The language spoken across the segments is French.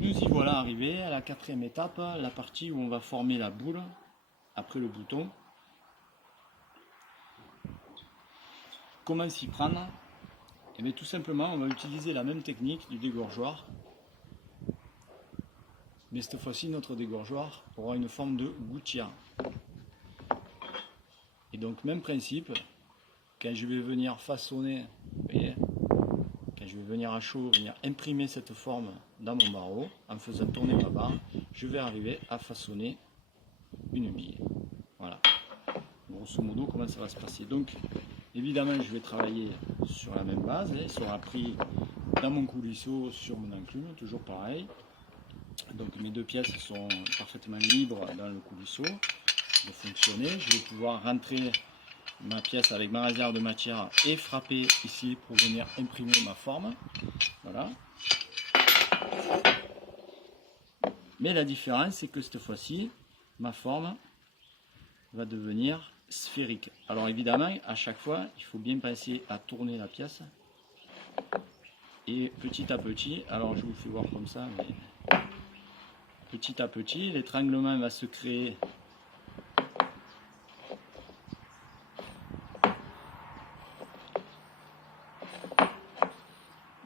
nous y voilà arrivés à la quatrième étape, la partie où on va former la boule après le bouton. Comment s'y prendre? Et bien tout simplement, on va utiliser la même technique du dégorgeoir. Mais cette fois-ci, notre dégorgeoir aura une forme de gouttière. Et donc, même principe, quand je vais venir façonner, vous voyez, quand je vais venir à chaud, venir imprimer cette forme dans mon barreau, en faisant tourner ma barre, je vais arriver à façonner une bille. Voilà. Grosso modo, comment ça va se passer. Donc, évidemment, je vais travailler sur la même base. Il sera pris dans mon coulisseau, sur mon enclume, toujours pareil. Donc, mes deux pièces sont parfaitement libres dans le coulisseau de fonctionner. Je vais pouvoir rentrer ma pièce avec ma réserve de matière et frapper ici pour venir imprimer ma forme. Voilà. Mais la différence, c'est que cette fois-ci, ma forme va devenir sphérique. Alors évidemment, à chaque fois, il faut bien penser à tourner la pièce. Et petit à petit, alors je vous fais voir comme ça, mais petit à petit, l'étranglement va se créer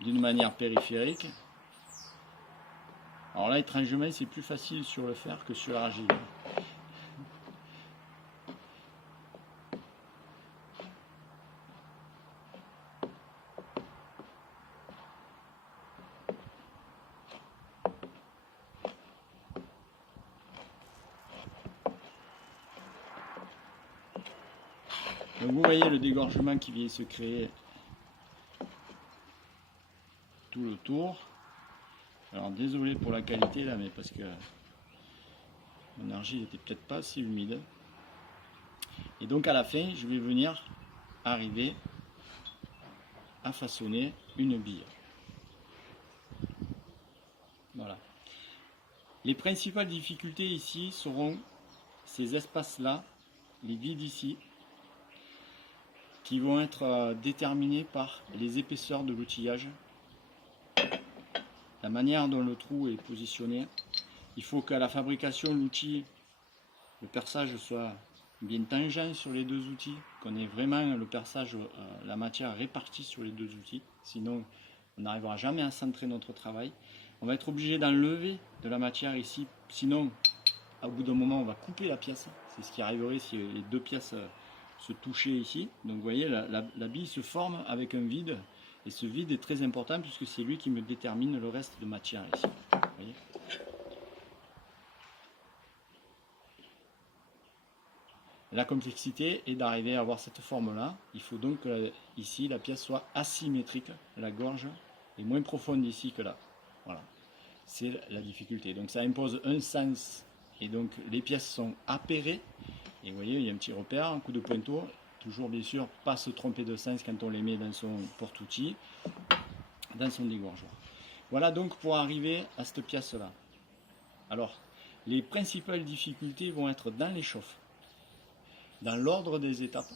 d'une manière périphérique. Alors là, l'étranglement, c'est plus facile sur le fer que sur l'argile. Donc vous voyez le dégorgement qui vient se créer tout le tour. Alors désolé pour la qualité là, mais parce que mon argile n'était peut-être pas assez humide. Et donc à la fin, je vais venir arriver à façonner une bille. Voilà. Les principales difficultés ici seront ces espaces-là, les vides ici, qui vont être déterminés par les épaisseurs de l'outillage, la manière dont le trou est positionné. Il faut qu'à la fabrication, l'outil, le perçage soit bien tangent sur les deux outils, qu'on ait vraiment le perçage, la matière répartie sur les deux outils, sinon on n'arrivera jamais à centrer notre travail. On va être obligé d'enlever de la matière ici, sinon au bout d'un moment on va couper la pièce. C'est ce qui arriverait si les deux pièces se touchaient ici. Donc vous voyez, la bille se forme avec un vide, et ce vide est très important puisque c'est lui qui me détermine le reste de matière ici. Vous voyez ? La complexité est d'arriver à avoir cette forme-là. Il faut donc que ici la pièce soit asymétrique. La gorge est moins profonde ici que là. Voilà, c'est la difficulté. Donc ça impose un sens, et donc les pièces sont appairées. Et vous voyez, il y a un petit repère, un coup de pointeau. Toujours bien sûr, pas se tromper de sens quand on les met dans son porte-outil, dans son dégorgeoir. Voilà donc pour arriver à cette pièce-là. Alors, les principales difficultés vont être dans les chauffe. Dans l'ordre des étapes,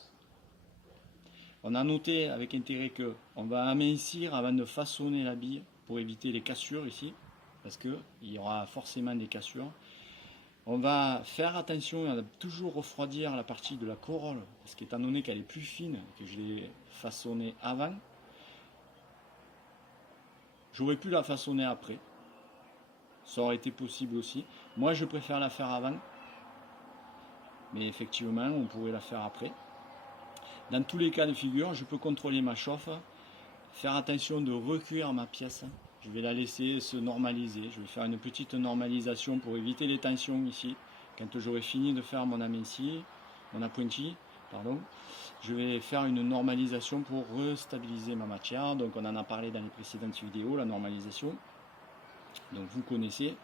on a noté avec intérêt qu'on va amincir avant de façonner la bille pour éviter les cassures ici, parce qu'il y aura forcément des cassures. On va faire attention à toujours refroidir la partie de la corolle, parce qu'étant donné qu'elle est plus fine, que je l'ai façonnée avant, j'aurais pu la façonner après. Ça aurait été possible aussi. Moi, je préfère la faire avant. Mais effectivement, on pourrait la faire après. Dans tous les cas de figure, je peux contrôler ma chauffe, faire attention de recuire ma pièce. Je vais la laisser se normaliser. Je vais faire une petite normalisation pour éviter les tensions ici. Quand j'aurai fini de faire mon aminci, mon appointi, pardon, je vais faire une normalisation pour restabiliser ma matière. Donc on en a parlé dans les précédentes vidéos, la normalisation. Donc vous connaissez.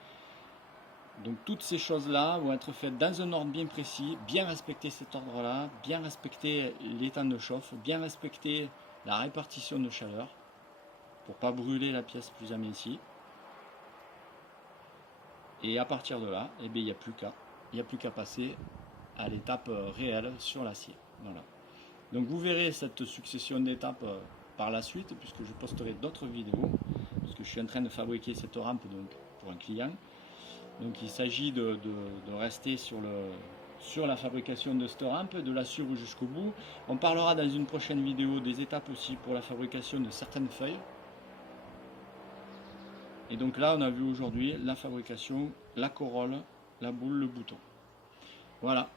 Donc toutes ces choses-là vont être faites dans un ordre bien précis, bien respecter cet ordre-là, bien respecter les temps de chauffe, bien respecter la répartition de chaleur pour ne pas brûler la pièce plus amincie. Et à partir de là, eh bien, il n'y a plus qu'à passer à l'étape réelle sur l'acier. Voilà. Donc vous verrez cette succession d'étapes par la suite, puisque je posterai d'autres vidéos, puisque je suis en train de fabriquer cette rampe donc, pour un client. Donc il s'agit de rester sur la fabrication de cette rampe, de la suivre jusqu'au bout. On parlera dans une prochaine vidéo des étapes aussi pour la fabrication de certaines feuilles. Et donc là, on a vu aujourd'hui la fabrication, la corolle, la boule, le bouton. Voilà.